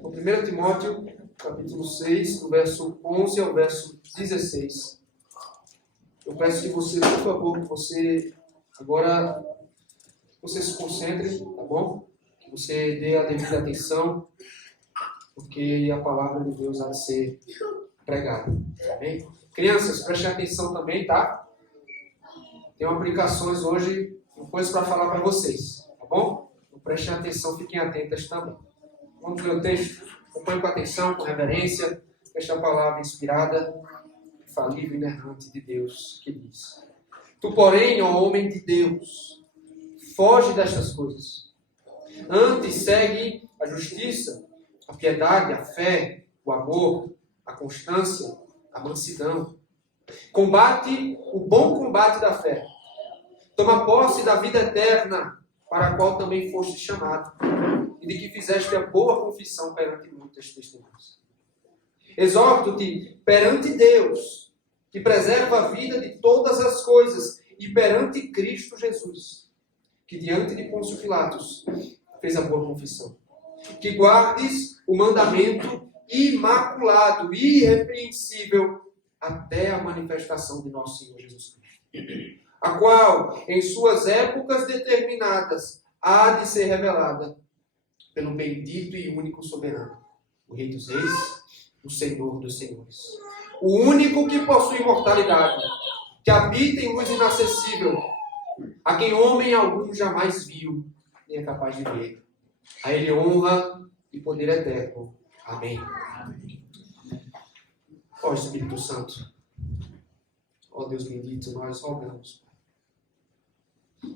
No 1 Timóteo, capítulo 6, do verso 11 ao verso 16. Eu peço que você, por favor, que você agora se concentre, tá bom? Que você dê a devida atenção, porque a palavra de Deus há de ser pregada. Amém? Crianças, prestem atenção também, tá? Tenho aplicações hoje, coisas para falar para vocês, tá bom? Então, prestem atenção, fiquem atentas também. Vamos ler o texto? Acompanhe com atenção, com reverência. Esta palavra inspirada, infalível e inerrante de Deus, que diz: Tu, porém, ó homem de Deus, foge destas coisas. Antes segue a justiça, a piedade, a fé, o amor, a constância, a mansidão. Combate o bom combate da fé. Toma posse da vida eterna, para a qual também foste chamado, e de que fizeste a boa confissão perante muitas testemunhas. Exorto-te perante Deus, que preserva a vida de todas as coisas, e perante Cristo Jesus, que diante de Pôncio Pilatos fez a boa confissão. Que guardes o mandamento imaculado, irrepreensível, até a manifestação de nosso Senhor Jesus Cristo, a qual, em suas épocas determinadas, há de ser revelada pelo bendito e único soberano, o Rei dos Reis, o Senhor dos Senhores, o único que possui imortalidade, que habita em luz inacessível, a quem homem algum jamais viu, nem é capaz de ver. A Ele honra e poder eterno. Amém. Ó Espírito Santo, ó Deus bendito, nós rogamos.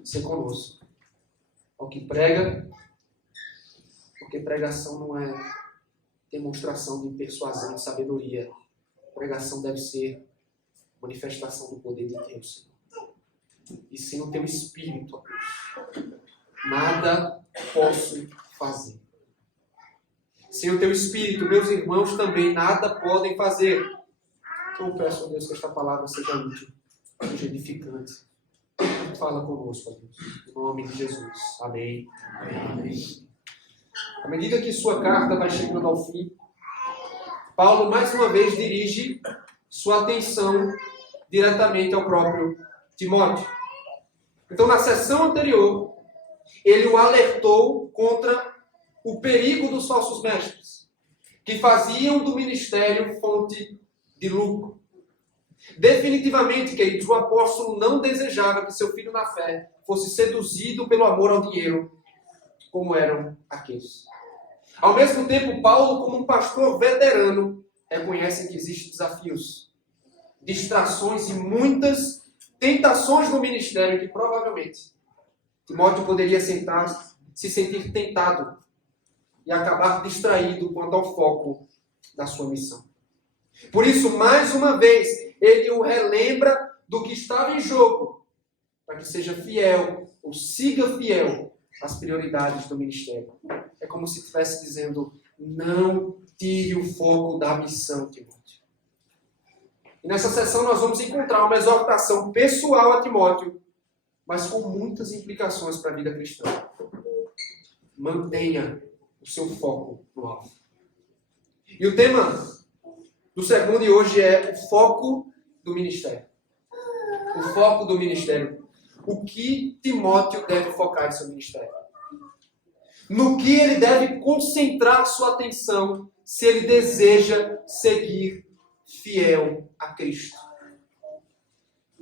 Ser conosco. Ao que prega, porque pregação não é demonstração de persuasão e sabedoria. Pregação deve ser manifestação do poder de Deus. E sem o teu Espírito, ó Deus, nada posso fazer. Sem o teu Espírito, meus irmãos também nada podem fazer. Então eu peço a Deus que esta palavra seja útil, seja edificante. Fala conosco, ó Deus, em nome de Jesus. Amém. Amém. À medida que sua carta vai chegando ao fim, Paulo mais uma vez dirige sua atenção diretamente ao próprio Timóteo. Então, na sessão anterior, ele o alertou contra o perigo dos falsos mestres, que faziam do ministério fonte de lucro. Definitivamente, queridos, o apóstolo não desejava que seu filho na fé fosse seduzido pelo amor ao dinheiro, como eram aqueles. Ao mesmo tempo, Paulo, como um pastor veterano, reconhece que existem desafios, distrações e muitas tentações no ministério que provavelmente Timóteo poderia se sentir tentado e acabar distraído quanto ao foco da sua missão. Por isso, mais uma vez, ele o relembra do que estava em jogo, para que seja fiel, ou siga fiel, às prioridades do ministério. É como se estivesse dizendo: não tire o foco da missão, Timóteo. E nessa sessão nós vamos encontrar uma exortação pessoal a Timóteo, mas com muitas implicações para a vida cristã. Mantenha o seu foco no alvo. E o tema do sermão de hoje é o foco do ministério. O foco do ministério. O que Timóteo deve focar em seu ministério? No que ele deve concentrar sua atenção se ele deseja seguir fiel a Cristo?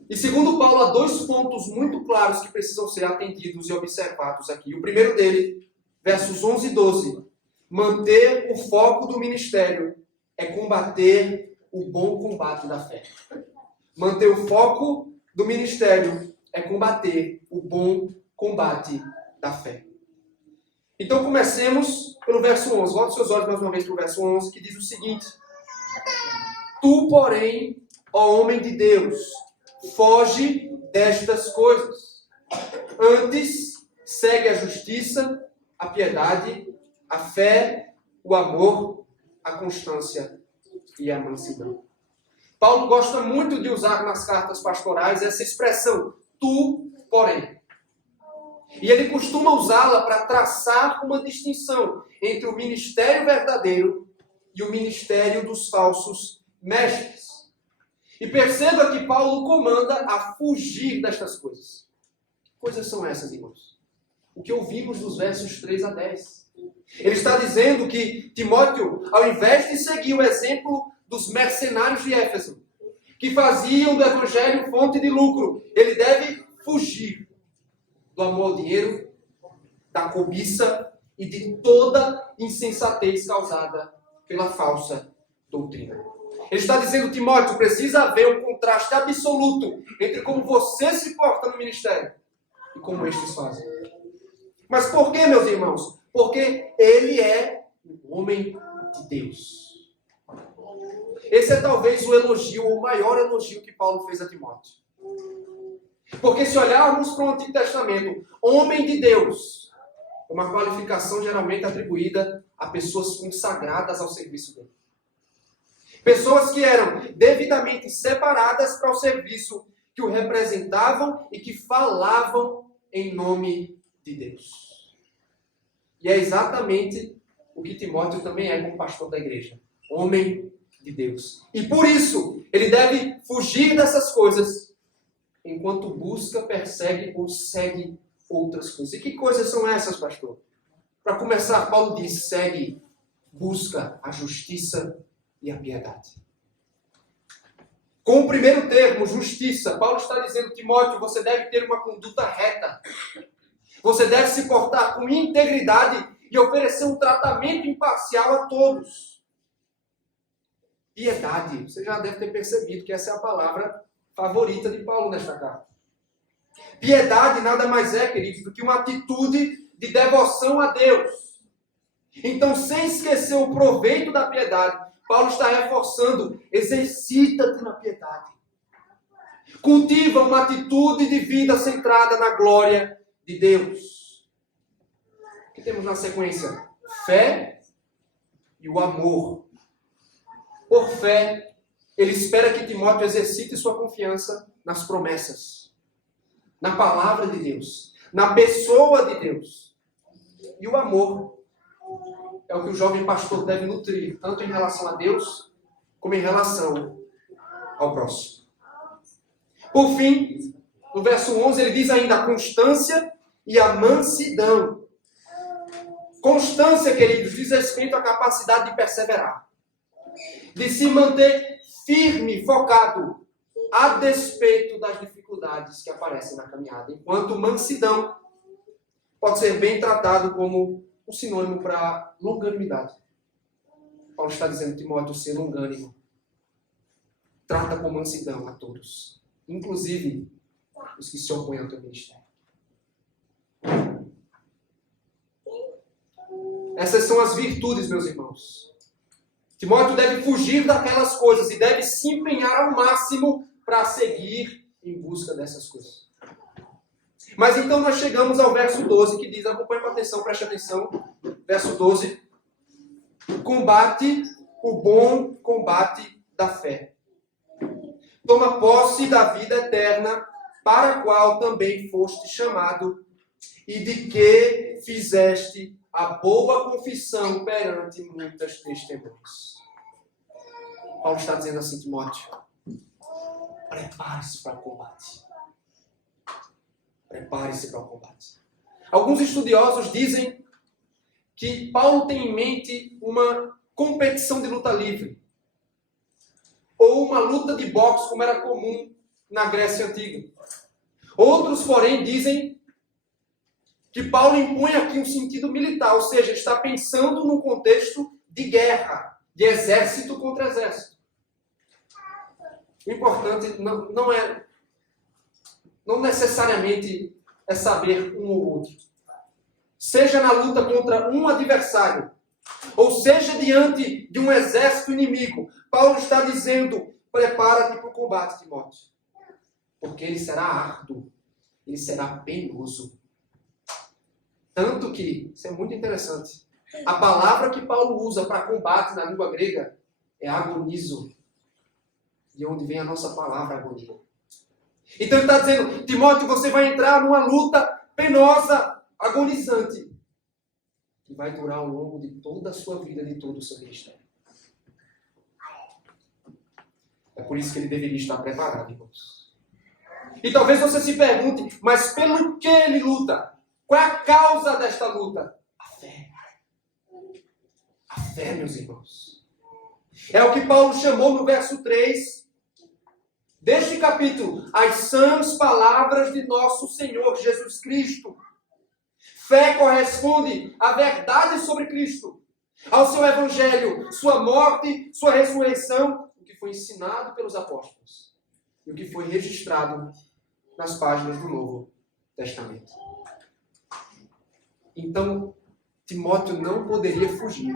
E segundo Paulo, há dois pontos muito claros que precisam ser atendidos e observados aqui. O primeiro dele, versos 11 e 12. Manter o foco do ministério é combater o bom combate da fé. Manter o foco do ministério é combater o bom combate da fé. Então comecemos pelo verso 11. Volte seus olhos mais uma vez para o verso 11, que diz o seguinte: Tu, porém, ó homem de Deus, foge destas coisas. Antes, segue a justiça, a piedade, a fé, o amor, a constância e a mansidão. Paulo gosta muito de usar nas cartas pastorais essa expressão, tu, porém. E ele costuma usá-la para traçar uma distinção entre o ministério verdadeiro e o ministério dos falsos mestres. E perceba que Paulo comanda a fugir destas coisas. Que coisas são essas, irmãos? O que ouvimos dos versos 3 a 10. Ele está dizendo que Timóteo, ao invés de seguir o exemplo dos mercenários de Éfeso, que faziam do evangelho fonte de lucro, ele deve fugir do amor ao dinheiro, da cobiça e de toda insensatez causada pela falsa doutrina. Ele está dizendo, Timóteo, precisa haver um contraste absoluto entre como você se porta no ministério e como estes fazem. Mas por que, meus irmãos? Porque ele é um homem de Deus. Esse é talvez o elogio, ou o maior elogio que Paulo fez a Timóteo. Porque se olharmos para o Antigo Testamento, homem de Deus é uma qualificação geralmente atribuída a pessoas consagradas ao serviço dele. Pessoas que eram devidamente separadas para o serviço, que o representavam e que falavam em nome de Deus. E é exatamente o que Timóteo também é como pastor da igreja. Homem de Deus. E por isso, ele deve fugir dessas coisas, enquanto busca, persegue ou segue outras coisas. E que coisas são essas, pastor? Para começar, Paulo diz, segue, busca a justiça e a piedade. Com o primeiro termo, justiça, Paulo está dizendo, Timóteo, você deve ter uma conduta reta. Você deve se portar com integridade e oferecer um tratamento imparcial a todos. Piedade, você já deve ter percebido que essa é a palavra favorita de Paulo nesta carta. Piedade nada mais é, queridos, do que uma atitude de devoção a Deus. Então, sem esquecer o proveito da piedade, Paulo está reforçando, exercita-te na piedade. Cultiva uma atitude de vida centrada na glória de Deus. O que temos na sequência? Fé e o amor. Por fé, ele espera que Timóteo exercite sua confiança nas promessas, na palavra de Deus, na pessoa de Deus. E o amor é o que o jovem pastor deve nutrir, tanto em relação a Deus, como em relação ao próximo. Por fim, no verso 11, ele diz ainda a constância e a mansidão. Constância, queridos, diz respeito à capacidade de perseverar, de se manter firme, focado, a despeito das dificuldades que aparecem na caminhada. Enquanto mansidão pode ser bem tratado como um sinônimo para longanimidade. Paulo está dizendo, Timóteo, ser longânimo. Trata com mansidão a todos, inclusive os que se opõem ao teu ministério. Essas são as virtudes, meus irmãos. Timóteo deve fugir daquelas coisas e deve se empenhar ao máximo para seguir em busca dessas coisas. Mas então nós chegamos ao verso 12, que diz, acompanhe com atenção, preste atenção, verso 12, combate o bom combate da fé. Toma posse da vida eterna, para a qual também foste chamado, e de que fizeste a boa confissão perante muitas testemunhas. Paulo está dizendo assim, Timóteo, prepare-se para o combate. Prepare-se para o combate. Alguns estudiosos dizem que Paulo tem em mente uma competição de luta livre, ou uma luta de boxe, como era comum na Grécia Antiga. Outros, porém, dizem que Paulo impõe aqui um sentido militar, ou seja, está pensando num contexto de guerra, de exército contra exército. O importante não necessariamente é saber um ou outro. Seja na luta contra um adversário, ou seja diante de um exército inimigo, Paulo está dizendo, prepara-te para o combate, Timóteo. Porque ele será árduo, ele será penoso. Tanto que, isso é muito interessante, a palavra que Paulo usa para combate na língua grega é agonizo, de onde vem a nossa palavra agonia. Então ele está dizendo, Timóteo, você vai entrar numa luta penosa, agonizante, que vai durar ao longo de toda a sua vida, de todo o seu ministério. É por isso que ele deveria estar preparado, irmãos. E talvez você se pergunte, mas pelo que ele luta? Qual é a causa desta luta? A fé. A fé, meus irmãos. É o que Paulo chamou no verso 3 deste capítulo, as sãs palavras de nosso Senhor Jesus Cristo. Fé corresponde à verdade sobre Cristo, ao seu evangelho, sua morte, sua ressurreição, o que foi ensinado pelos apóstolos e o que foi registrado nas páginas do Novo Testamento. Então, Timóteo não poderia fugir.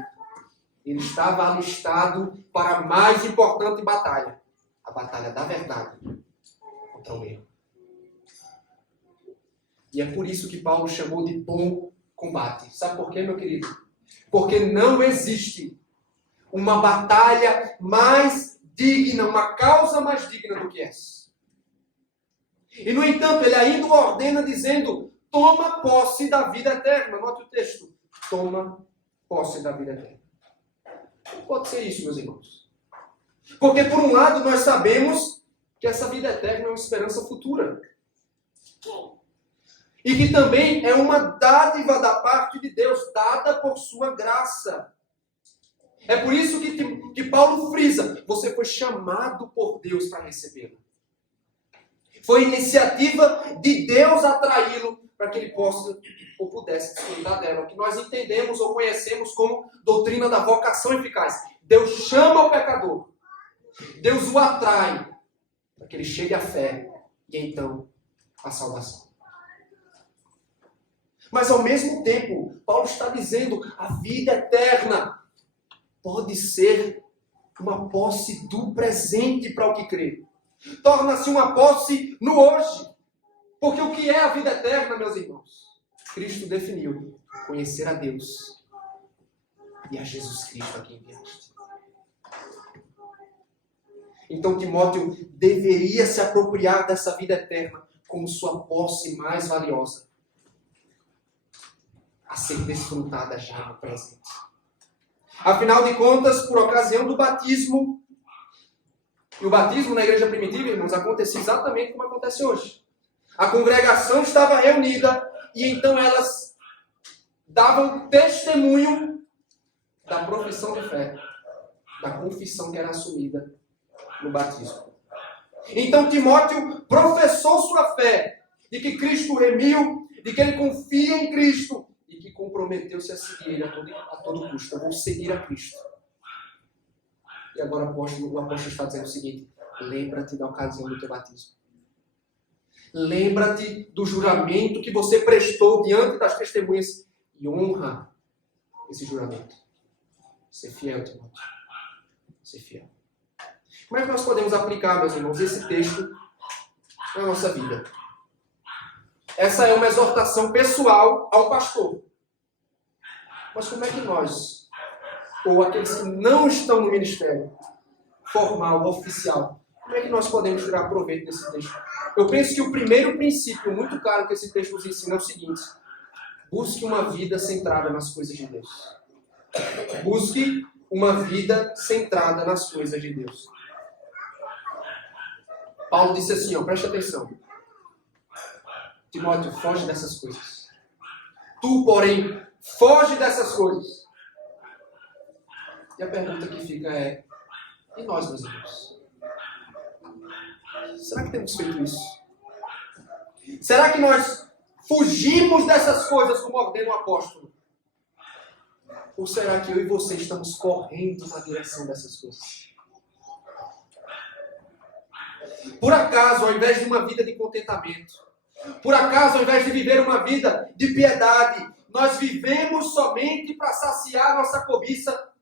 Ele estava alistado para a mais importante batalha, a batalha da verdade contra o erro. E é por isso que Paulo chamou de bom combate. Sabe por quê, meu querido? Porque não existe uma batalha mais digna, uma causa mais digna do que essa. E, no entanto, ele ainda ordena dizendo, toma posse da vida eterna. Note o texto. Toma posse da vida eterna. Pode ser isso, meus irmãos. Porque, por um lado, nós sabemos que essa vida eterna é uma esperança futura. E que também é uma dádiva da parte de Deus, dada por sua graça. É por isso que Paulo frisa, você foi chamado por Deus para recebê-la. Foi iniciativa de Deus atraí-lo para que ele possa ou pudesse desfrutar dela. O que nós entendemos ou conhecemos como doutrina da vocação eficaz. Deus chama o pecador. Deus o atrai para que ele chegue à fé e então à salvação. Mas ao mesmo tempo, Paulo está dizendo, a vida eterna pode ser uma posse do presente para o que crê. Torna-se uma posse no hoje. Porque o que é a vida eterna, meus irmãos? Cristo definiu conhecer a Deus e a Jesus Cristo a quem enviaste. Então Timóteo deveria se apropriar dessa vida eterna como sua posse mais valiosa, a ser desfrutada já no presente. Afinal de contas, por ocasião do batismo, e o batismo na igreja primitiva, irmãos, acontecia exatamente como acontece hoje. A congregação estava reunida e então elas davam testemunho da profissão de fé, da confissão que era assumida no batismo. Então Timóteo professou sua fé de que Cristo o remiu, de que ele confia em Cristo e que comprometeu-se a seguir ele a todo custo. Eu vou seguir a Cristo. E agora o apóstolo está dizendo o seguinte, lembra-te da ocasião do teu batismo. Lembra-te do juramento que você prestou diante das testemunhas e honra esse juramento. Ser fiel, Timóteo. Ser fiel. Como é que nós podemos aplicar, meus irmãos, esse texto na nossa vida? Essa é uma exortação pessoal ao pastor. Mas como é que nós, ou aqueles que não estão no ministério formal, oficial, como é que nós podemos tirar proveito desse texto? Eu penso que o primeiro princípio muito claro que esse texto nos ensina é o seguinte: busque uma vida centrada nas coisas de Deus. Busque uma vida centrada nas coisas de Deus. Paulo disse assim, preste atenção. Timóteo, foge dessas coisas. Tu, porém, foge dessas coisas. E a pergunta que fica é, e nós, meus irmãos? Será que temos feito isso? Será que nós fugimos dessas coisas como ordena o apóstolo? Ou será que eu e você estamos correndo na direção dessas coisas? Por acaso, ao invés de uma vida de contentamento, por acaso, ao invés de viver uma vida de piedade, nós vivemos somente para saciar nossa cobiça?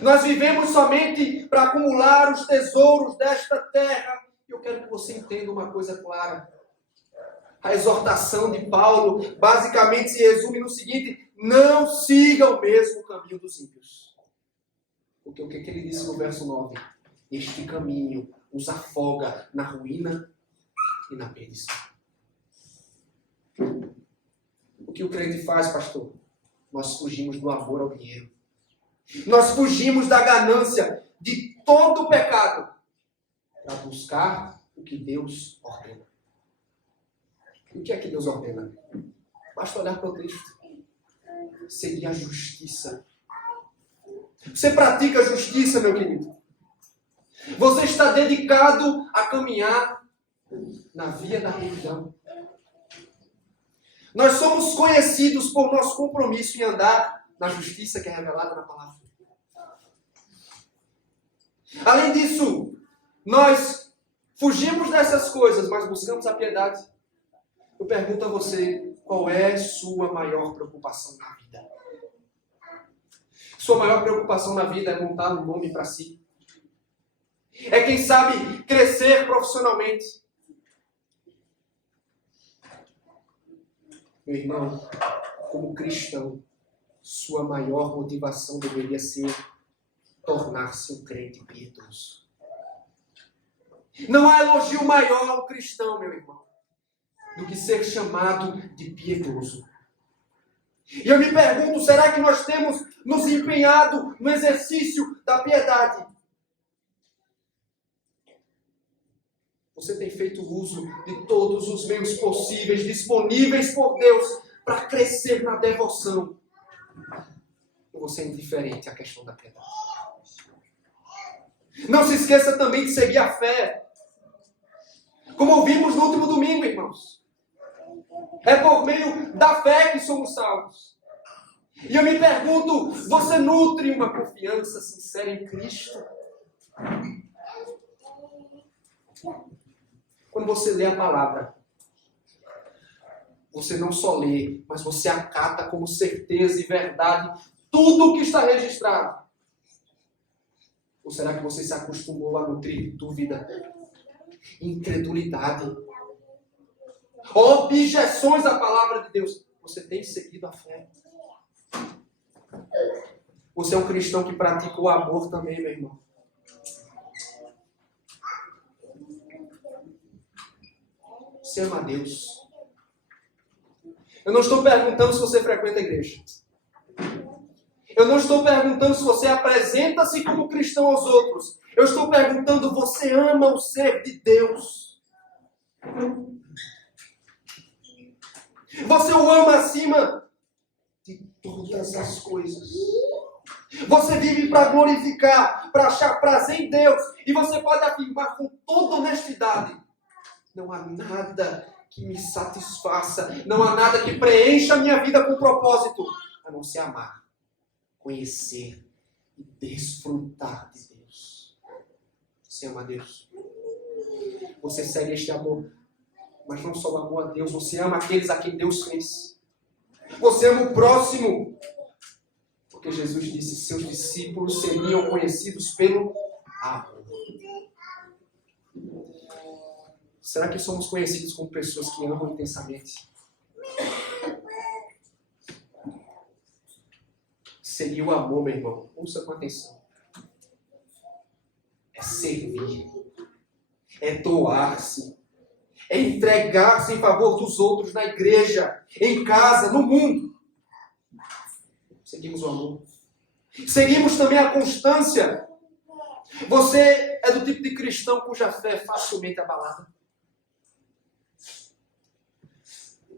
Nós vivemos somente para acumular os tesouros desta terra? E eu quero que você entenda uma coisa clara. A exortação de Paulo basicamente se resume no seguinte: não siga o mesmo caminho dos ímpios. Porque o que ele disse no verso 9? Este caminho os afoga na ruína e na perdição. O que o crente faz, pastor? Nós fugimos do amor ao dinheiro. Nós fugimos da ganância, de todo o pecado, para buscar o que Deus ordena. O que é que Deus ordena? Basta olhar para o texto. Seguir a justiça. Você pratica a justiça, meu querido? Você está dedicado a caminhar na via da retidão. Nós somos conhecidos por nosso compromisso em andar na justiça que é revelada na palavra. Além disso, nós fugimos dessas coisas, mas buscamos a piedade. Eu pergunto a você, qual é sua maior preocupação na vida? Sua maior preocupação na vida é montar um nome para si. É, quem sabe, crescer profissionalmente. Meu irmão, como cristão, sua maior motivação deveria ser tornar-se um crente piedoso. Não há elogio maior ao cristão, meu irmão, do que ser chamado de piedoso. E eu me pergunto, será que nós temos nos empenhado no exercício da piedade? Você tem feito uso de todos os meios possíveis, disponíveis por Deus, para crescer na devoção? Ou você é indiferente à questão da piedade? Não se esqueça também de seguir a fé. Como ouvimos no último domingo, irmãos. É por meio da fé que somos salvos. E eu me pergunto, você nutre uma confiança sincera em Cristo? Quando você lê a palavra, você não só lê, mas você acata como certeza e verdade tudo o que está registrado. Ou será que você se acostumou a nutrir dúvida, incredulidade, objeções à palavra de Deus? Você tem seguido a fé? Você é um cristão que pratica o amor também, meu irmão? Você ama a Deus? Eu não estou perguntando se você frequenta a igreja. Eu não estou perguntando se você apresenta-se como cristão aos outros. Eu estou perguntando, você ama o ser de Deus? Você o ama acima de todas as coisas. Você vive para glorificar, para achar prazer em Deus. E você pode afirmar com toda honestidade: não há nada que me satisfaça, não há nada que preencha a minha vida com propósito, a não ser amar, conhecer e desfrutar de Deus. Você ama a Deus? Você segue este amor, mas não só o amor a Deus, você ama aqueles a quem Deus fez. Você ama o próximo, porque Jesus disse: seus discípulos seriam conhecidos pelo amor. Será que somos conhecidos como pessoas que amam intensamente? Seria o amor, meu irmão. Ouça com atenção. É servir. É doar-se. É entregar-se em favor dos outros na igreja, em casa, no mundo. Seguimos o amor. Seguimos também a constância. Você é do tipo de cristão cuja fé é facilmente abalada?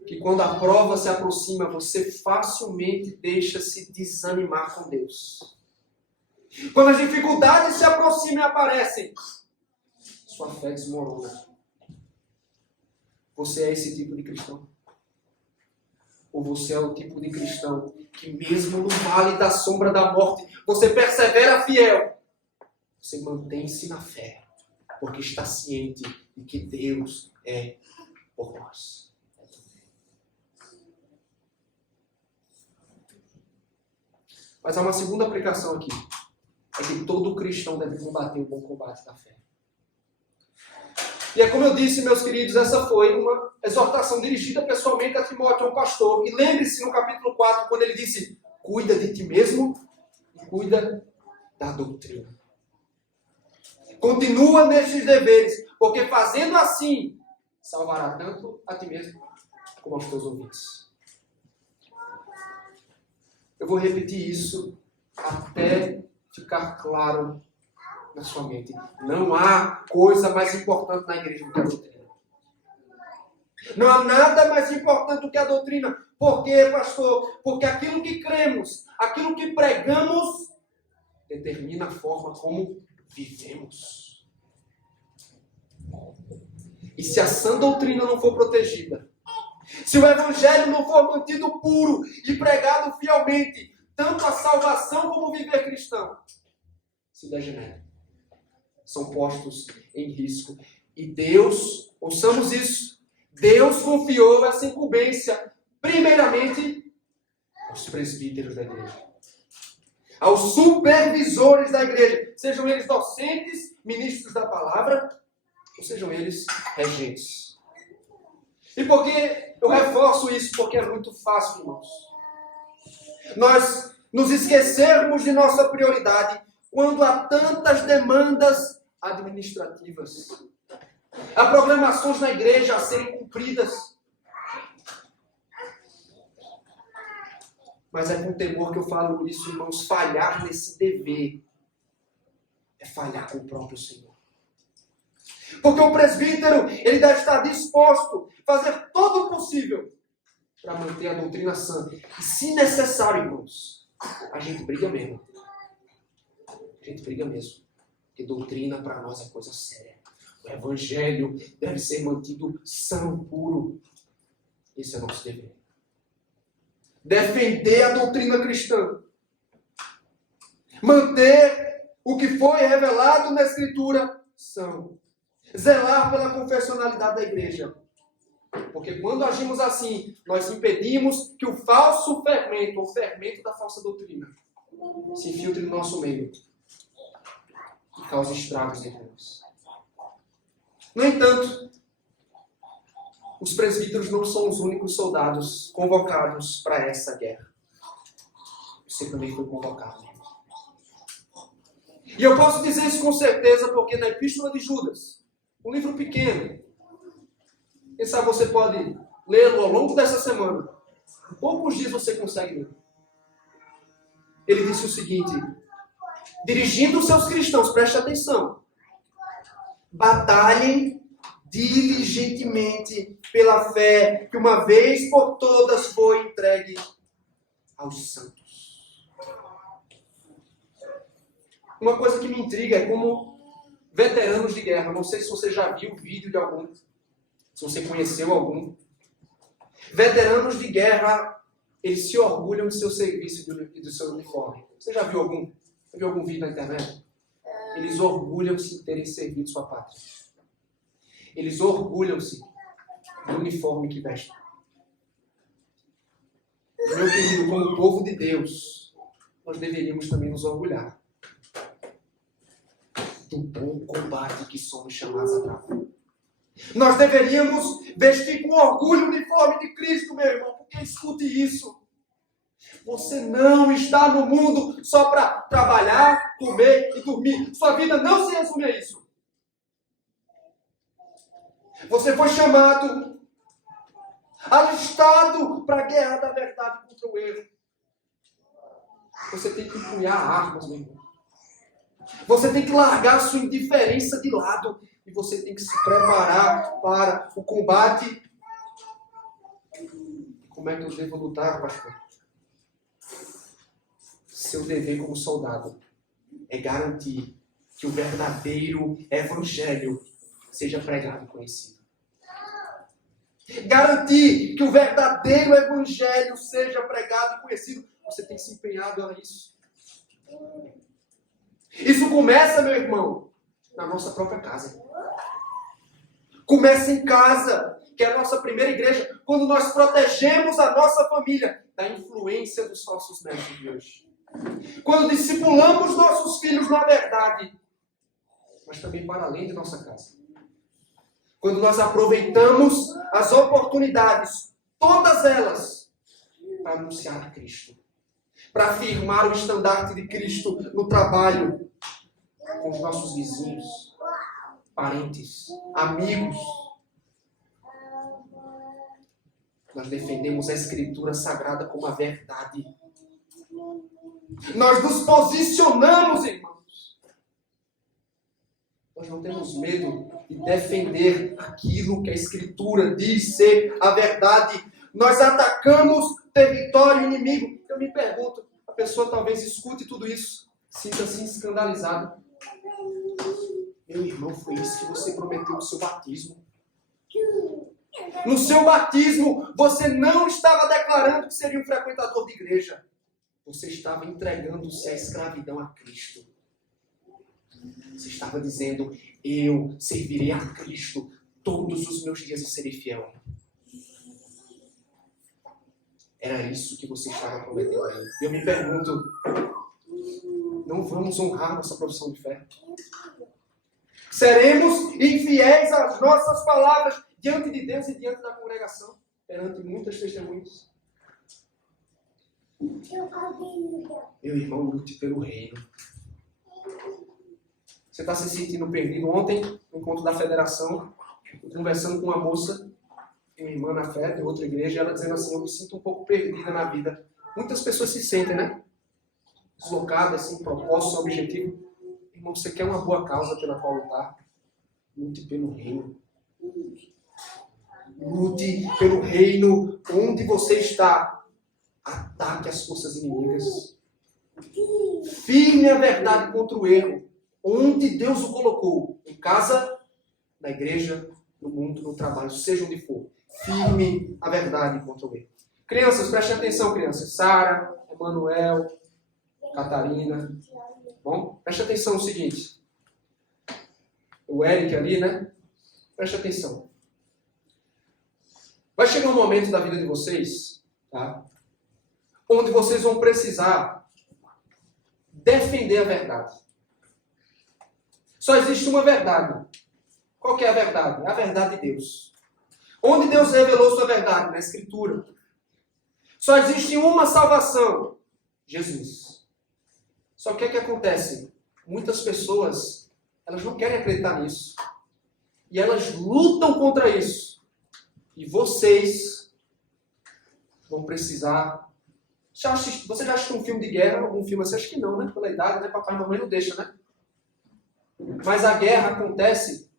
Que quando a prova se aproxima, você facilmente deixa-se desanimar com Deus. Quando as dificuldades se aproximam e aparecem, sua fé desmorona. Você é esse tipo de cristão? Ou você é o tipo de cristão que mesmo no vale da sombra da morte, você persevera fiel? Você mantém-se na fé, porque está ciente de que Deus é por nós. Mas há uma segunda aplicação aqui. É que todo cristão deve combater o bom combate da fé. E é como eu disse, meus queridos, essa foi uma exortação dirigida pessoalmente a Timóteo, um pastor. E lembre-se no capítulo 4, quando ele disse: cuida de ti mesmo e cuida da doutrina. Continua nestes deveres, porque fazendo assim, salvará tanto a ti mesmo como aos teus ouvintes. Eu vou repetir isso até ficar claro na sua mente. Não há coisa mais importante na igreja do que a doutrina. Não há nada mais importante do que a doutrina. Por quê, pastor? Porque aquilo que cremos, aquilo que pregamos, determina a forma como vivemos. E se a sã doutrina não for protegida, se o evangelho não for mantido puro e pregado fielmente, tanto a salvação como o viver cristão se degenera. São postos em risco. E Deus, ouçamos isso, Deus confiou essa incumbência, primeiramente, aos presbíteros da igreja. Aos supervisores da igreja. Sejam eles docentes, ministros da palavra, ou sejam eles regentes. E por que eu reforço isso? Porque é muito fácil, irmãos. Nós nos esquecermos de nossa prioridade quando há tantas demandas administrativas. Há programações na igreja a serem cumpridas. Mas é com temor que eu falo isso, irmãos. Falhar nesse dever é falhar com o próprio Senhor. Porque o presbítero, ele deve estar disposto a fazer todo o possível para manter a doutrina sã. E se necessário, irmãos, a gente briga mesmo. A gente briga mesmo. Porque doutrina para nós é coisa séria. O evangelho deve ser mantido são, puro. Esse é o nosso dever. Defender a doutrina cristã. Manter o que foi revelado na Escritura são. Zelar pela confessionalidade da igreja. Porque quando agimos assim, nós impedimos que o falso fermento, o fermento da falsa doutrina, se infiltre no nosso meio e cause estragos entre nós. No entanto, os presbíteros não são os únicos soldados convocados para essa guerra. Você também foi convocado. E eu posso dizer isso com certeza porque na Epístola de Judas, um livro pequeno, quem sabe você pode lê-lo ao longo dessa semana. Em poucos dias você consegue ler. Ele disse o seguinte: dirigindo os seus cristãos, preste atenção, batalhem diligentemente pela fé que uma vez por todas foi entregue aos santos. Uma coisa que me intriga é como veteranos de guerra, não sei se você já viu o vídeo de algum, se você conheceu algum, veteranos de guerra, eles se orgulham de seu serviço e do seu uniforme. Você já viu algum? Já viu algum vídeo na internet? Eles orgulham-se de terem servido sua pátria. Eles orgulham-se do uniforme que vestem. Meu querido, como povo de Deus, nós deveríamos também nos orgulhar do bom combate que somos chamados a travar. Nós deveríamos vestir com orgulho o uniforme de Cristo, meu irmão, porque escute isso. Você não está no mundo só para trabalhar, comer e dormir. Sua vida não se resume a isso. Você foi chamado, alistado para a guerra da verdade contra o erro. Você tem que empunhar armas, meu irmão. Você tem que largar a sua indiferença de lado e você tem que se preparar para o combate. Como é que eu devo lutar, pastor? Seu dever como soldado é garantir que o verdadeiro evangelho seja pregado e conhecido. Garantir que o verdadeiro evangelho seja pregado e conhecido. Você tem se empenhado a isso. Isso começa, meu irmão, na nossa própria casa. Começa em casa, que é a nossa primeira igreja, quando nós protegemos a nossa família da influência dos falsos mestres de hoje. Quando discipulamos nossos filhos na verdade, mas também para além de nossa casa. Quando nós aproveitamos as oportunidades, todas elas, para anunciar a Cristo. Para afirmar o estandarte de Cristo no trabalho, com os nossos vizinhos, parentes, amigos. Nós defendemos a Escritura Sagrada como a verdade. Nós nos posicionamos, irmãos. Nós não temos medo de defender aquilo que a Escritura diz ser a verdade. Nós atacamos território inimigo. Eu me pergunto, a pessoa talvez escute tudo isso, sinta-se escandalizado. Meu irmão, foi isso que você prometeu no seu batismo. No seu batismo, você não estava declarando que seria um frequentador de igreja. Você estava entregando-se à escravidão a Cristo. Você estava dizendo, eu servirei a Cristo todos os meus dias e serei fiel. Era isso que você estava prometendo a ele. Eu me pergunto, não vamos honrar nossa profissão de fé? Seremos infiéis às nossas palavras diante de Deus e diante da congregação, perante muitas testemunhas. Meu irmão, lute pelo reino. Você está se sentindo perdido? Ontem, no encontro da federação, conversando com uma moça, uma irmã na fé, de outra igreja, ela dizendo assim, eu me sinto um pouco perdida na vida. Muitas pessoas se sentem, né? Deslocadas, sem propósito, sem objetivo. Irmão, você quer uma boa causa pela qual lutar? Lute pelo reino. Lute pelo reino onde você está. Ataque as forças inimigas. Firme a verdade contra o erro. Onde Deus o colocou. Em casa, na igreja, no mundo, no trabalho, seja onde for. Firme a verdade contra o erro. Crianças, prestem atenção, crianças. Sara, Emanuel, Catarina. Bom, preste atenção no seguinte. O Eric ali, né? Preste atenção. Vai chegar um momento da vida de vocês, tá? Onde vocês vão precisar defender a verdade. Só existe uma verdade. Qual que é a verdade? É a verdade de Deus. Onde Deus revelou sua verdade? Na Escritura. Só existe uma salvação. Jesus. Só que o que acontece? Muitas pessoas, elas não querem acreditar nisso. E elas lutam contra isso. E vocês vão precisar... Você já assistiu um filme de guerra? Algum filme assim? Acho que não, né? Pela idade, né? Papai e mamãe não deixam, né? Mas a guerra acontece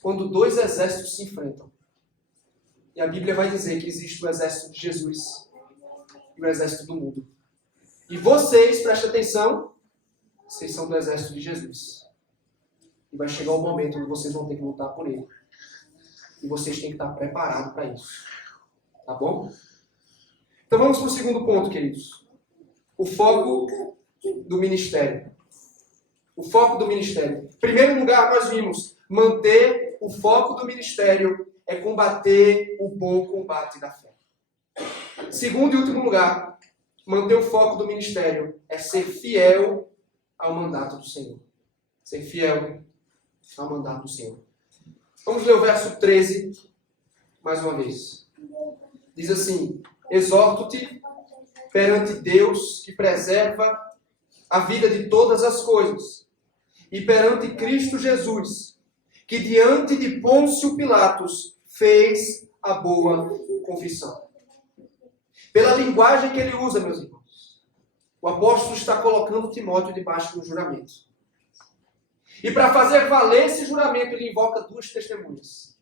quando dois exércitos se enfrentam. E a Bíblia vai dizer que existe o exército de Jesus e o exército do mundo. E vocês, prestem atenção, vocês são do exército de Jesus. E vai chegar o momento onde vocês vão ter que lutar por ele. E vocês têm que estar preparados para isso. Tá bom? Então vamos para o segundo ponto, queridos. O foco do ministério. O foco do ministério. Em primeiro lugar, nós vimos, manter o foco do ministério é combater o bom combate da fé. Segundo e último lugar, manter o foco do ministério é ser fiel ao mandato do Senhor. Ser fiel ao mandato do Senhor. Vamos ler o verso 13, mais uma vez. Diz assim, exorto-te perante Deus que preserva a vida de todas as coisas, e perante Cristo Jesus, que diante de Pôncio Pilatos fez a boa confissão. Pela linguagem que ele usa, meus irmãos, o apóstolo está colocando Timóteo debaixo do juramento. E para fazer valer esse juramento, ele invoca duas testemunhas.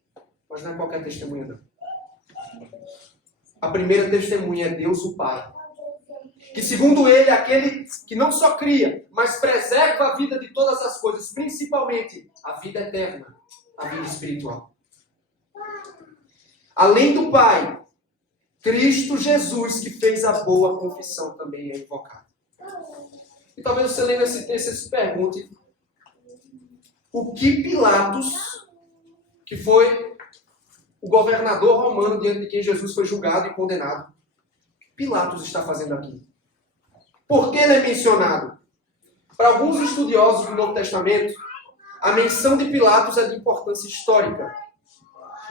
Mas não é qualquer testemunha, não. A primeira testemunha é Deus, o Pai. Que, segundo ele, é aquele que não só cria, mas preserva a vida de todas as coisas, principalmente a vida eterna, a vida espiritual. Além do Pai, Cristo Jesus, que fez a boa confissão, também é invocado. E talvez você lendo esse texto e se pergunte, o que Pilatos, que foi o governador romano diante de quem Jesus foi julgado e condenado, o que Pilatos está fazendo aqui? Por que ele é mencionado? Para alguns estudiosos do Novo Testamento, a menção de Pilatos é de importância histórica.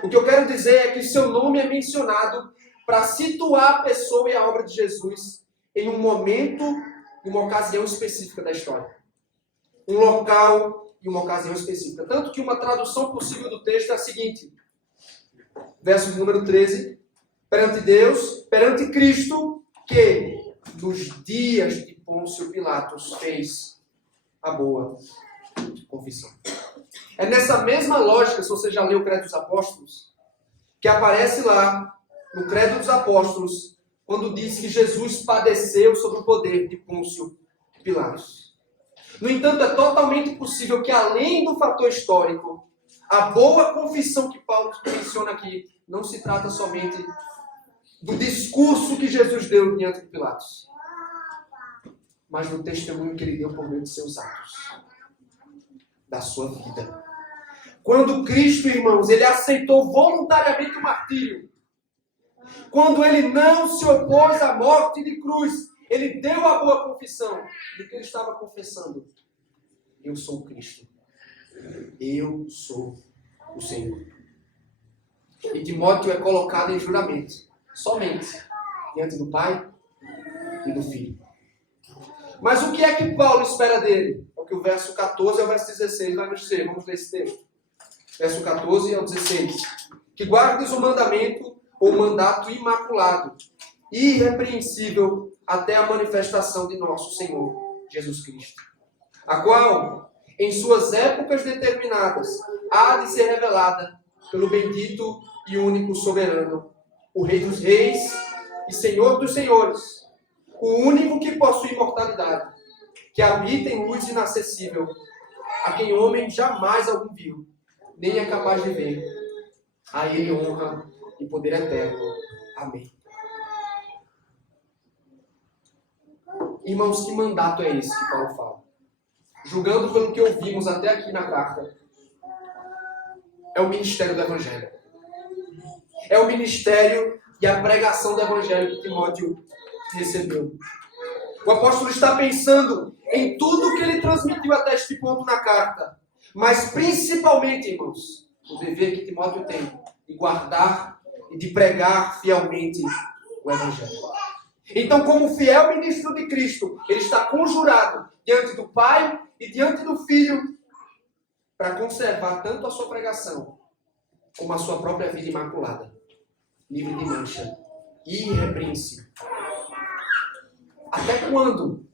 O que eu quero dizer é que seu nome é mencionado para situar a pessoa e a obra de Jesus em um momento e uma ocasião específica da história. Um local e uma ocasião específica. Tanto que uma tradução possível do texto é a seguinte. Verso número 13. perante Deus, perante Cristo, que nos dias de Pôncio Pilatos fez a boa confissão. É nessa mesma lógica, se você já leu o Credo dos Apóstolos, que aparece lá no Credo dos Apóstolos, quando diz que Jesus padeceu sob o poder de Pôncio Pilatos. No entanto, é totalmente possível que, além do fator histórico, a boa confissão que Paulo menciona aqui não se trata somente do discurso que Jesus deu diante de Pilatos, mas do testemunho que ele deu por meio de seus atos, da sua vida. Quando Cristo, irmãos, ele aceitou voluntariamente o martírio, quando ele não se opôs à morte de cruz, ele deu a boa confissão do que ele estava confessando. Eu sou o Cristo. Eu sou o Senhor. E Timóteo é colocado em juramento, somente diante do Pai e do Filho. Mas o que é que Paulo espera dele? É o que o verso 14 ao verso 16 vai nos dizer. Vamos ler esse texto. Verso 14 ao 16. Que guardes o mandamento ou mandato imaculado, irrepreensível até a manifestação de nosso Senhor Jesus Cristo, a qual, em suas épocas determinadas, há de ser revelada pelo bendito e único soberano, o Rei dos Reis e Senhor dos Senhores, o único que possui imortalidade, que habita em luz inacessível, a quem homem jamais algum viu, nem é capaz de ver. A ele honra e poder eterno. Amém. Irmãos, que mandato é esse que Paulo fala? Julgando pelo que ouvimos até aqui na carta, é o ministério do Evangelho. É o ministério e a pregação do Evangelho que Timóteo recebeu. O apóstolo está pensando em tudo que ele transmitiu até este ponto na carta, mas principalmente, irmãos, o dever que Timóteo tem de guardar e de pregar fielmente o Evangelho. Então, como fiel ministro de Cristo, ele está conjurado diante do Pai e diante do Filho para conservar tanto a sua pregação como a sua própria vida imaculada, livre de mancha, irrepreensível. Até quando?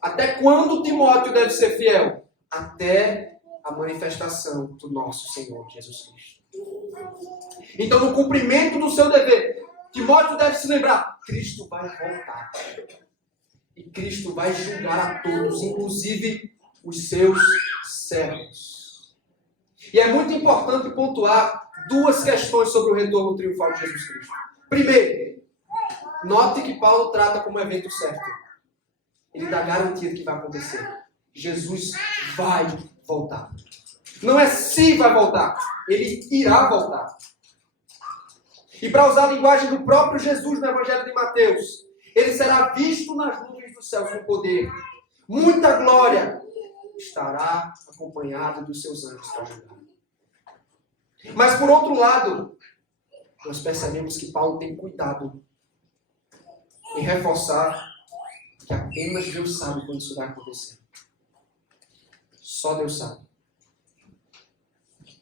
Até quando Timóteo deve ser fiel? Até a manifestação do nosso Senhor Jesus Cristo. Então, no cumprimento do seu dever, Timóteo deve se lembrar, Cristo vai voltar. E Cristo vai julgar a todos, inclusive os seus servos. E é muito importante pontuar duas questões sobre o retorno triunfal de Jesus Cristo. Primeiro, note que Paulo trata como evento certo. Ele dá garantia de que vai acontecer. Jesus vai voltar. Não é se vai voltar, ele irá voltar. E para usar a linguagem do próprio Jesus no Evangelho de Mateus, ele será visto nas nuvens dos céus com poder. Muita glória estará acompanhado dos seus anjos para julgar. Mas por outro lado, nós percebemos que Paulo tem cuidado em reforçar que apenas Deus sabe quando isso vai acontecer. Só Deus sabe.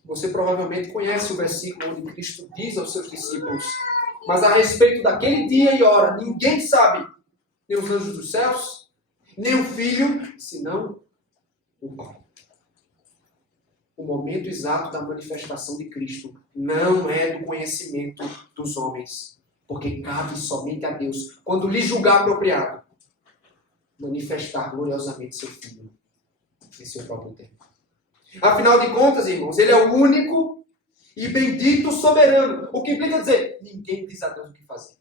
Você provavelmente conhece o versículo onde Cristo diz aos seus discípulos, mas a respeito daquele dia e hora, ninguém sabe, nem os anjos dos céus, nem o Filho, senão o Pai. O momento exato da manifestação de Cristo não é do conhecimento dos homens, porque cabe somente a Deus, quando lhe julgar apropriado, manifestar gloriosamente seu Filho em seu próprio tempo. Afinal de contas, irmãos, ele é o único e bendito soberano. O que implica dizer, ninguém diz a Deus o que fazer.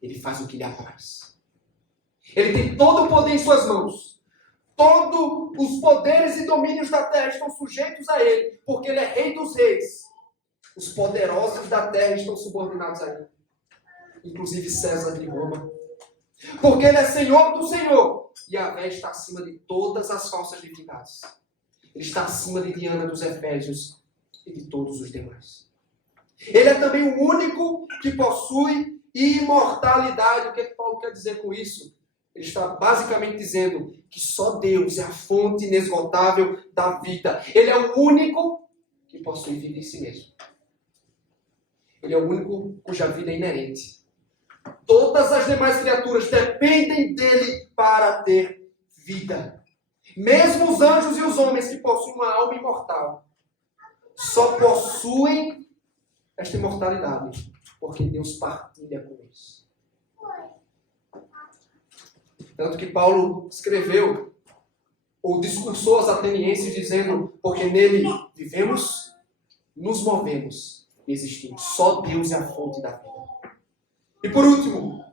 Ele faz o que lhe apraz. Ele tem todo o poder em suas mãos. Todos os poderes e domínios da terra estão sujeitos a ele, porque ele é rei dos reis. Os poderosos da terra estão subordinados a ele. Inclusive César de Roma. Porque ele é Senhor do Senhor. E Yahvé está acima de todas as falsas divindades. Ele está acima de Diana dos Efésios e de todos os demais. Ele é também o único que possui imortalidade. O que Paulo quer dizer com isso? Ele está basicamente dizendo que só Deus é a fonte inesgotável da vida. Ele é o único que possui vida em si mesmo. Ele é o único cuja vida é inerente. Todas as demais criaturas dependem dele para ter vida. Mesmo os anjos e os homens que possuem uma alma imortal só possuem esta imortalidade porque Deus partilha com eles. Tanto que Paulo escreveu ou discursou aos atenienses dizendo: porque nele vivemos, nos movemos e existimos. Só Deus é a fonte da vida. E por último,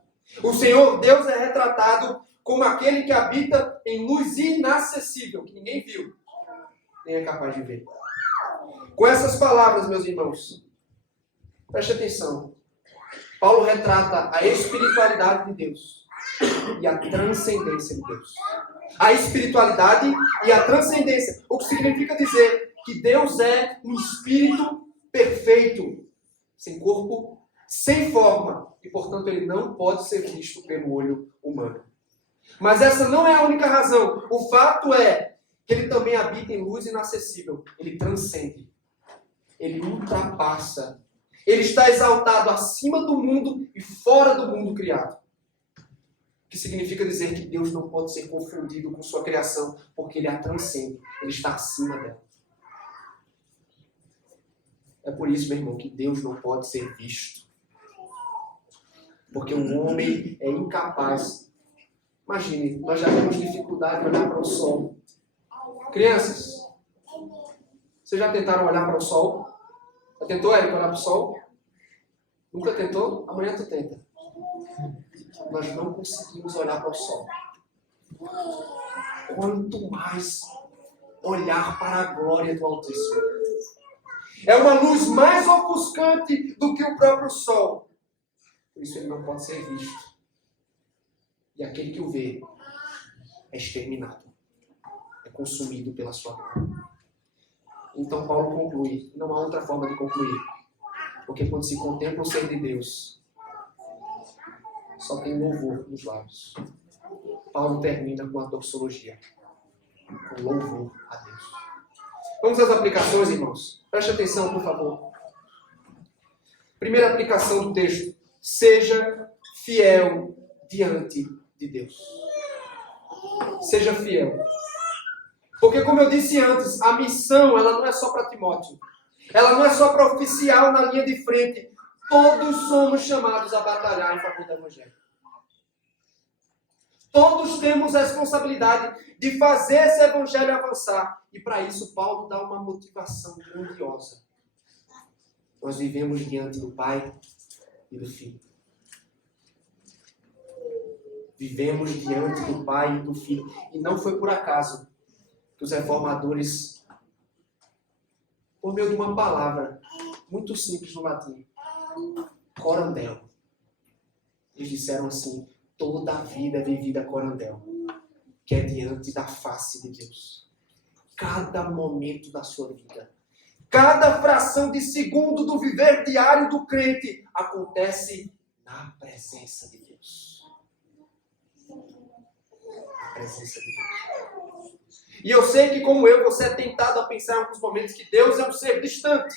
o Senhor Deus é retratado como aquele que habita em luz inacessível, que ninguém viu, nem é capaz de ver. Com essas palavras, meus irmãos, preste atenção. Paulo retrata a espiritualidade de Deus e a transcendência de Deus. A espiritualidade e a transcendência. O que significa dizer que Deus é um espírito perfeito, sem corpo, sem forma, e portanto ele não pode ser visto pelo olho humano. Mas essa não é a única razão. O fato é que ele também habita em luz inacessível. Ele transcende. Ele ultrapassa. Ele está exaltado acima do mundo e fora do mundo criado. O que significa dizer que Deus não pode ser confundido com sua criação, porque ele a transcende. Ele está acima dela. É por isso, meu irmão, que Deus não pode ser visto. Porque o homem é incapaz. Imagine, nós já temos dificuldade de olhar para o sol. Crianças, vocês já tentaram olhar para o sol? Já tentou, Érico, olhar para o sol? Nunca tentou? Amanhã tu tenta. Nós não conseguimos olhar para o sol. Quanto mais olhar para a glória do Altíssimo. É uma luz mais ofuscante do que o próprio sol. Por isso ele não pode ser visto. E aquele que o vê é exterminado. É consumido pela sua glória. Então Paulo conclui. Não há outra forma de concluir. Porque quando se contempla o ser de Deus, só tem louvor nos lábios. Paulo termina com a doxologia. Com louvor a Deus. Vamos às aplicações, irmãos. Preste atenção, por favor. Primeira aplicação do texto. Seja fiel diante de Deus. Seja fiel. Porque, como eu disse antes, a missão ela não é só para Timóteo. Ela não é só para oficial na linha de frente. Todos somos chamados a batalhar em favor do Evangelho. Todos temos a responsabilidade de fazer esse Evangelho avançar. E para isso, Paulo dá uma motivação grandiosa. Nós vivemos diante do Pai e do Filho. Vivemos diante do Pai e do Filho. E não foi por acaso que os reformadores, por meio de uma palavra muito simples no latim, corandel, eles disseram assim: toda a vida é vivida corandel, que é diante da face de Deus. Cada momento da sua vida, cada fração de segundo do viver diário do crente acontece na presença de Deus. Na presença de Deus. E eu sei que, como eu, você é tentado a pensar em alguns momentos que Deus é um ser distante.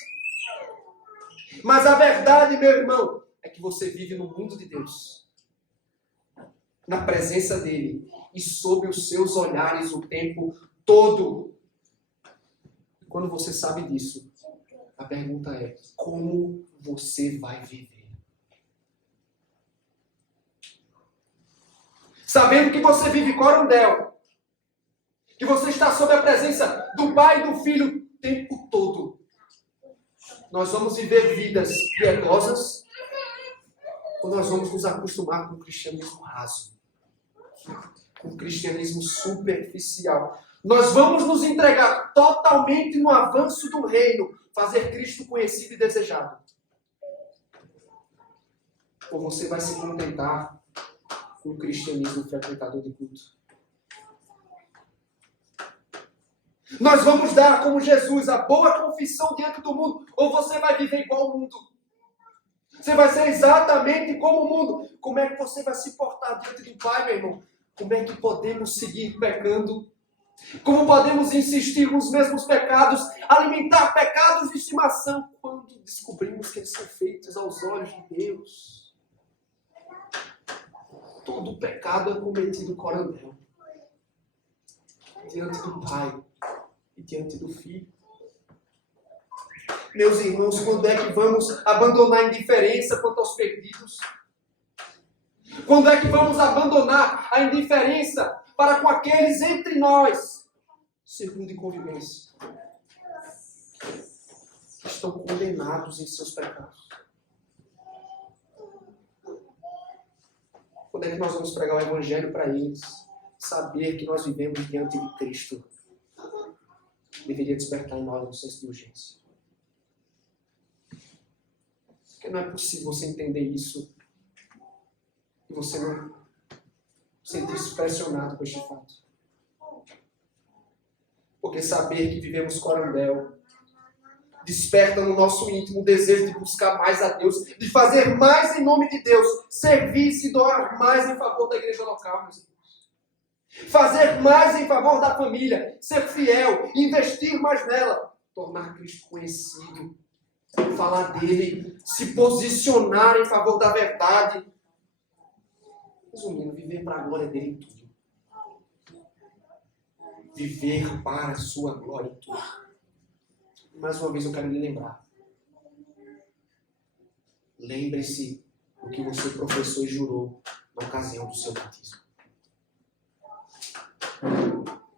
Mas a verdade, meu irmão, é que você vive no mundo de Deus. Na presença dele. E sob os seus olhares o tempo todo. Quando você sabe disso, a pergunta é: como você vai viver? Sabendo que você vive corandel, que você está sob a presença do Pai e do Filho o tempo todo, nós vamos viver vidas piedosas ou nós vamos nos acostumar com o cristianismo raso, com o cristianismo superficial? Nós vamos nos entregar totalmente no avanço do reino, fazer Cristo conhecido e desejado. Ou você vai se contentar com o cristianismo frequentador de culto? Nós vamos dar, como Jesus, a boa confissão diante do mundo, ou você vai viver igual ao mundo? Você vai ser exatamente como o mundo. Como é que você vai se portar diante do Pai, meu irmão? Como é que podemos seguir pecando Como podemos insistir nos mesmos pecados, alimentar pecados de estimação, quando descobrimos que eles são feitos aos olhos de Deus? Todo pecado é cometido coronel, diante do Pai e diante do Filho. Meus irmãos, quando é que vamos abandonar a indiferença quanto aos perdidos? Quando é que vamos abandonar a indiferença para com aqueles entre nós, círculo de convivência, que estão condenados em seus pecados? Quando é que nós vamos pregar o Evangelho para eles? Saber que nós vivemos diante de Cristo deveria despertar em nós um senso de urgência. Porque não é possível você entender isso e você não sentir-se pressionado com este fato. Porque saber que vivemos corandel desperta no nosso íntimo o desejo de buscar mais a Deus, de fazer mais em nome de Deus, servir-se e doar mais em favor da igreja local, meus irmãos. Fazer mais em favor da família, ser fiel, investir mais nela, tornar Cristo conhecido, falar dele, se posicionar em favor da verdade. Resumindo, viver para a glória dele em tudo. Viver para a sua glória em tudo. Mais uma vez eu quero lhe lembrar. Lembre-se do que você professou e jurou na ocasião do seu batismo.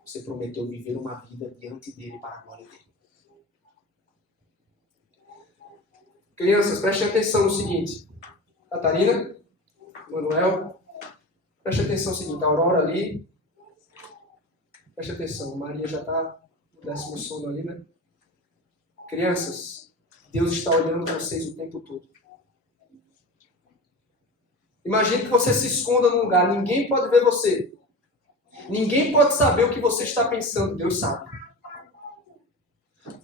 Você prometeu viver uma vida diante dele para a glória dele. Crianças, prestem atenção no seguinte. Catarina, Manuel, preste atenção no seguinte. A Aurora ali, preste atenção. Maria já está no 10º sono ali, né? Crianças, Deus está olhando vocês o tempo todo. Imagine que você se esconda num lugar, ninguém pode ver você. Ninguém pode saber o que você está pensando, Deus sabe.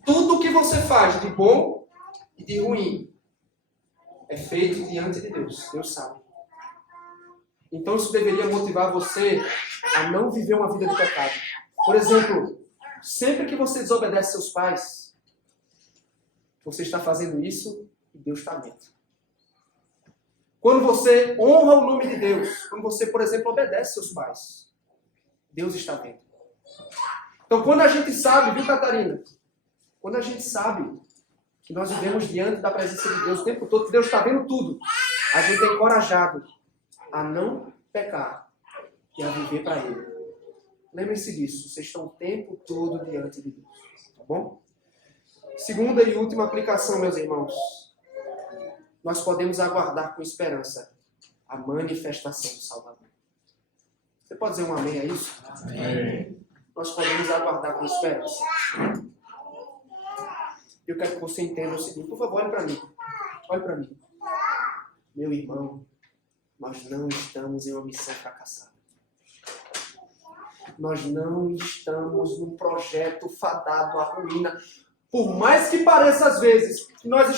Tudo o que você faz de bom e de ruim é feito diante de Deus, Deus sabe. Então isso deveria motivar você a não viver uma vida de pecado. Por exemplo, sempre que você desobedece seus pais, você está fazendo isso e Deus está vendo. Quando você honra o nome de Deus, quando você, por exemplo, obedece seus pais, Deus está vendo. Então, quando a gente sabe, viu, Catarina? Quando a gente sabe que nós vivemos diante da presença de Deus o tempo todo, que Deus está vendo tudo, a gente é encorajado a não pecar e a viver para Ele. Lembre-se disso, vocês estão o tempo todo diante de Deus. Tá bom? Segunda e última aplicação, meus irmãos. Nós podemos aguardar com esperança a manifestação do Salvador. Você pode dizer um amém a isso? Amém. Nós podemos aguardar com esperança. Eu quero que você entenda o seguinte. Por favor, olhe para mim. Olhe para mim. Meu irmão, nós não estamos em uma missão fracassada. Nós não estamos num projeto fadado à ruína. Por mais que pareça às vezes que nós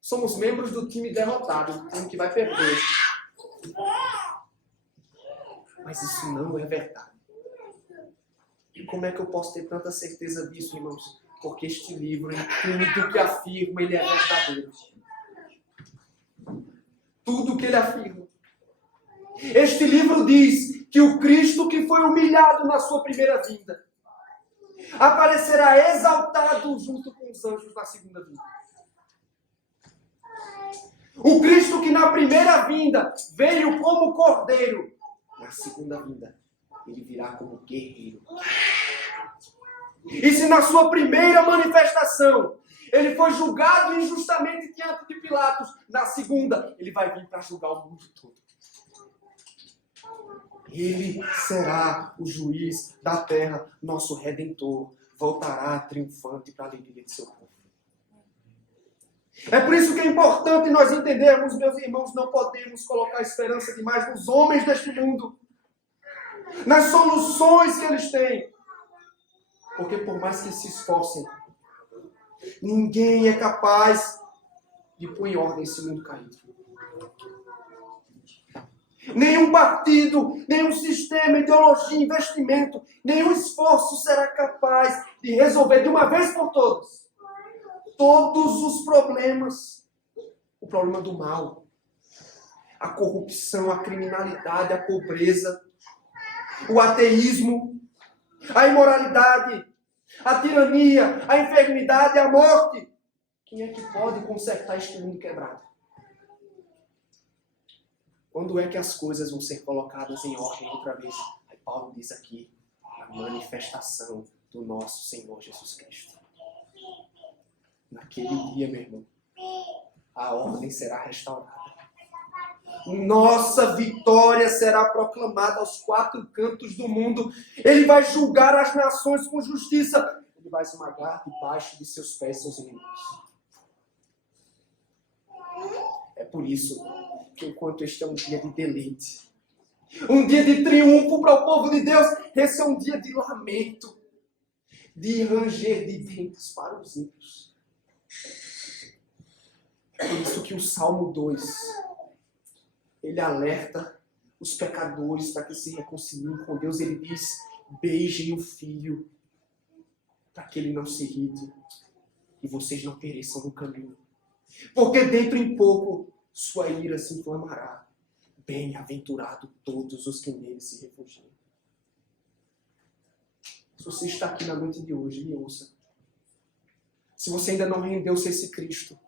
somos membros do time derrotado, do time que vai perder. Mas isso não é verdade. E como é que eu posso ter tanta certeza disso, irmãos? Porque este livro, em tudo que afirma, ele é verdadeiro. Tudo que ele afirma. Este livro diz que o Cristo que foi humilhado na sua primeira vinda aparecerá exaltado junto com os anjos na segunda vinda. O Cristo que na primeira vinda veio como cordeiro, na segunda vinda ele virá como guerreiro. E se na sua primeira manifestação ele foi julgado injustamente diante de Pilatos, na segunda ele vai vir para julgar o mundo todo. Ele será o juiz da terra, nosso Redentor. Voltará triunfante para a alegria de seu povo. É por isso que é importante nós entendermos, meus irmãos, não podemos colocar esperança demais nos homens deste mundo, nas soluções que eles têm. Porque por mais que se esforcem, ninguém é capaz de pôr em ordem esse mundo caído. Nenhum partido, nenhum sistema, ideologia, investimento, nenhum esforço será capaz de resolver de uma vez por todas todos os problemas. O problema do mal, a corrupção, a criminalidade, a pobreza, o ateísmo, a imoralidade, a tirania, a enfermidade, a morte. Quem é que pode consertar este mundo quebrado? Quando é que as coisas vão ser colocadas em ordem outra vez? Aí Paulo diz aqui, a manifestação do nosso Senhor Jesus Cristo. Naquele dia, meu irmão, a ordem será restaurada. Nossa vitória será proclamada aos quatro cantos do mundo. Ele vai julgar as nações com justiça. Ele vai esmagar debaixo de seus pés seus inimigos. É por isso que enquanto este é um dia de deleite, um dia de triunfo para o povo de Deus, esse é um dia de lamento, de ranger de dentes para os ímpios. É por isso que o Salmo 2, ele alerta os pecadores para que se reconciliem com Deus. Ele diz, beijem o Filho, para que ele não se irrite e vocês não pereçam no caminho. Porque dentro em pouco sua ira se inflamará. Bem-aventurado todos os que nele se refugiam. Se você está aqui na noite de hoje, me ouça. Se você ainda não rendeu-se a esse Cristo,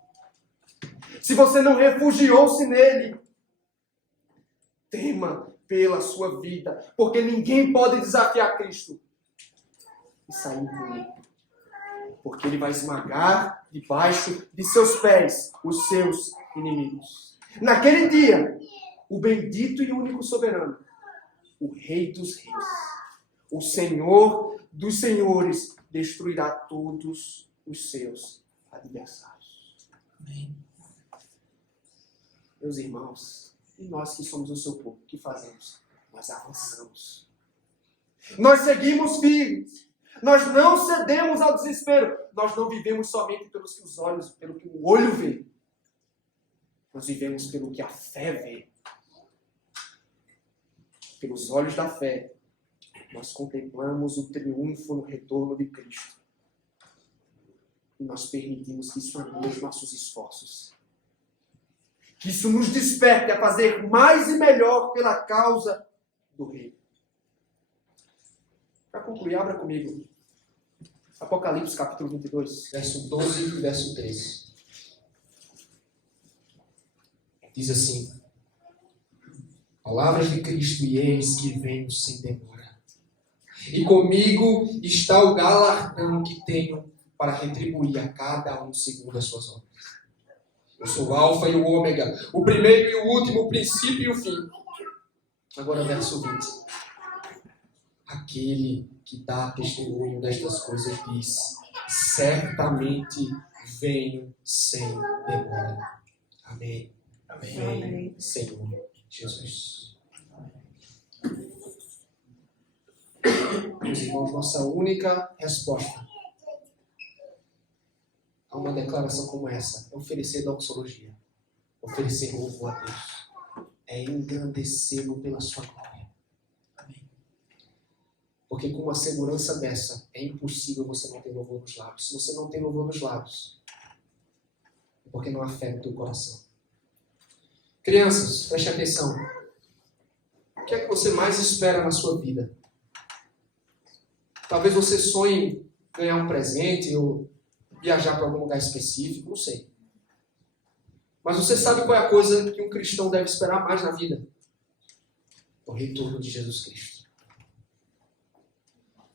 se você não refugiou-se nele, tema pela sua vida, porque ninguém pode desafiar Cristo e sair impune. Porque ele vai esmagar debaixo de seus pés os seus inimigos. Naquele dia, o bendito e único soberano, o Rei dos Reis, o Senhor dos Senhores, destruirá todos os seus adversários. Amém. Meus irmãos, e nós que somos o seu povo, o que fazemos? Nós avançamos. Nós seguimos firmes. Nós não cedemos ao desespero. Nós não vivemos somente pelo que o olho vê. Nós vivemos pelo que a fé vê. Pelos olhos da fé, nós contemplamos o triunfo no retorno de Cristo. E nós permitimos que isso anule os nossos esforços. Que isso nos desperte a fazer mais e melhor pela causa do Rei. Para concluir, abra comigo Apocalipse capítulo 22, verso 12 e verso 13. Diz assim: palavras de Cristo, e eis que venho sem demora. E comigo está o galardão que tenho para retribuir a cada um segundo as suas obras. Eu sou o Alfa e o Ômega, o primeiro e o último, o princípio e o fim. Agora verso 20. Aquele que dá testemunho destas coisas diz: certamente venho sem demora. Amém. Amém. Vem, Senhor Jesus. Meus irmãos, nossa única resposta a uma declaração como essa é oferecer doxologia, oferecer louvor a Deus, é engrandecê-lo pela sua glória. Amém. Porque com uma segurança dessa é impossível você não ter louvor nos lábios. Se você não tem louvor nos lábios, é porque não há fé no teu coração. Crianças, preste atenção. O que é que você mais espera na sua vida? Talvez você sonhe ganhar um presente ou viajar para algum lugar específico, não sei. Mas você sabe qual é a coisa que um cristão deve esperar mais na vida? O retorno de Jesus Cristo.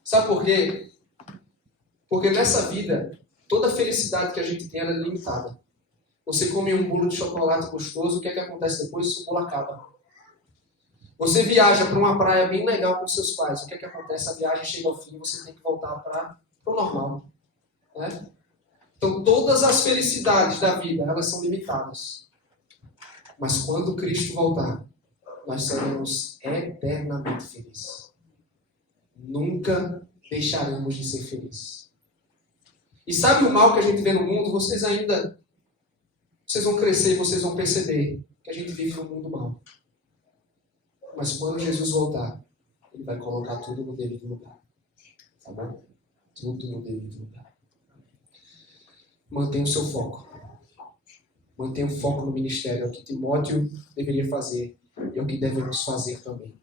Sabe por quê? Porque nessa vida, toda felicidade que a gente tem é limitada. Você come um bolo de chocolate gostoso, o que é que acontece depois? O bolo acaba. Você viaja para uma praia bem legal com seus pais, o que é que acontece? A viagem chega ao fim e você tem que voltar para o normal. Né? Então, todas as felicidades da vida, elas são limitadas. Mas quando Cristo voltar, nós seremos eternamente felizes. Nunca deixaremos de ser felizes. E sabe o mal que a gente vê no mundo? Vocês vão crescer e vocês vão perceber que a gente vive num mundo mau. Mas quando Jesus voltar, Ele vai colocar tudo no devido lugar. Tá bom? Tudo no devido lugar. Mantenha o seu foco. Mantenha o foco no ministério. É o que Timóteo deveria fazer. E é o que devemos fazer também.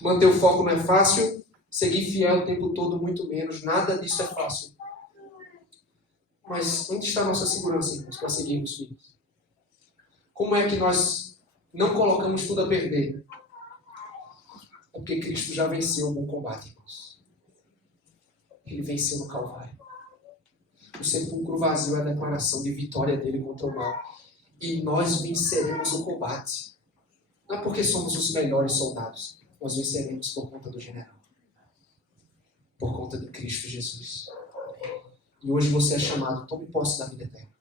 Manter o foco não é fácil. Seguir fiel o tempo todo, muito menos. Nada disso é fácil. Mas onde está a nossa segurança, irmãos, para seguirmos firmes? Como é que nós não colocamos tudo a perder? É porque Cristo já venceu o bom combate, irmãos. Ele venceu no Calvário. O sepulcro vazio é a declaração de vitória dele contra o mal. E nós venceremos o combate. Não é porque somos os melhores soldados. Nós venceremos por conta do general. Por conta de Cristo Jesus. E hoje você é chamado, tome posse da vida eterna.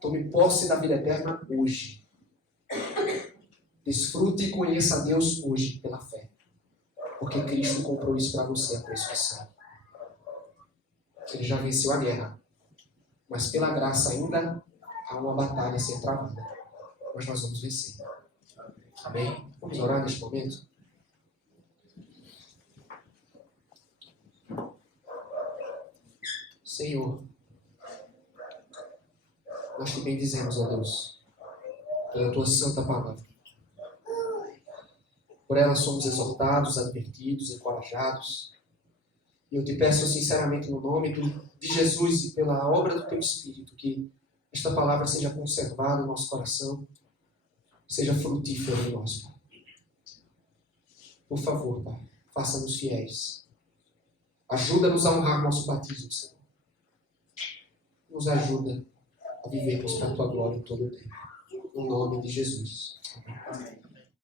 Tome posse da vida eterna hoje. Desfrute e conheça a Deus hoje pela fé. Porque Cristo comprou isso para você a preço de sangue. Ele já venceu a guerra. Mas pela graça ainda há uma batalha a ser travada. Mas nós vamos vencer. Amém? Vamos orar neste momento? Senhor, nós te bendizemos, ó Deus, pela tua santa palavra. Por ela somos exortados, advertidos, encorajados. E eu te peço sinceramente no nome de Jesus e pela obra do teu Espírito, que esta palavra seja conservada no nosso coração, seja frutífera em nós, Pai. Por favor, Pai, faça-nos fiéis. Ajuda-nos a honrar nosso batismo, Senhor. Nos ajuda a vivermos para a tua glória em todo o tempo. No nome de Jesus. Amém.